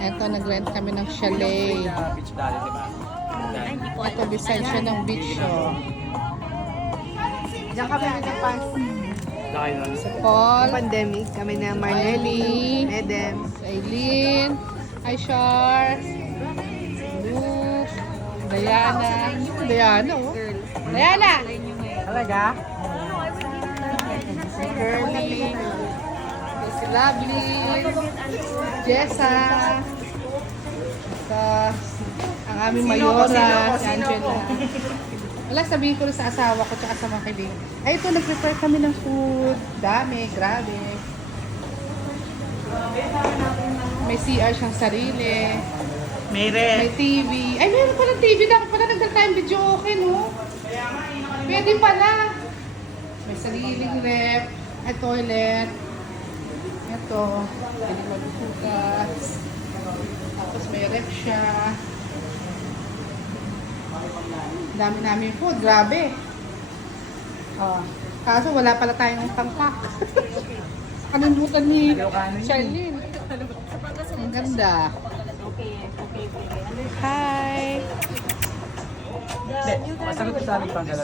Ito, nag-rent kami ng chalet. Beach dali, di ba? Ito, design siya ng beach. Oh. Diyan kami nagtapas. Laki nun. Paul, Pandemic, kami na Marnelli, Edem. Aileen, Aishar, Luke, Diana. Diana, oh. Diana! Talaga? Si Curly, si Lovely, Jessa, ang aming mayora, si Angela. Wala, sabihin ko rin sa asawa ko tsaka sa mga kaibigan. Ay, ito, nag-prepare kami ng food. Dami, grabe. May CR siyang sarili. May TV. Ay, meron pala TV. Dapat pala nagda-time video okay, no? Pwede pala. May sariling rep. Ay, toilet. Ito. Pwede magbukas. Tapos may rep siya. Dami namin food. Grabe. Oh. Kaso wala pala tayong tangpak. Kalimutan ni Charlene. Ang ganda. Hi! Masagot sa amin pang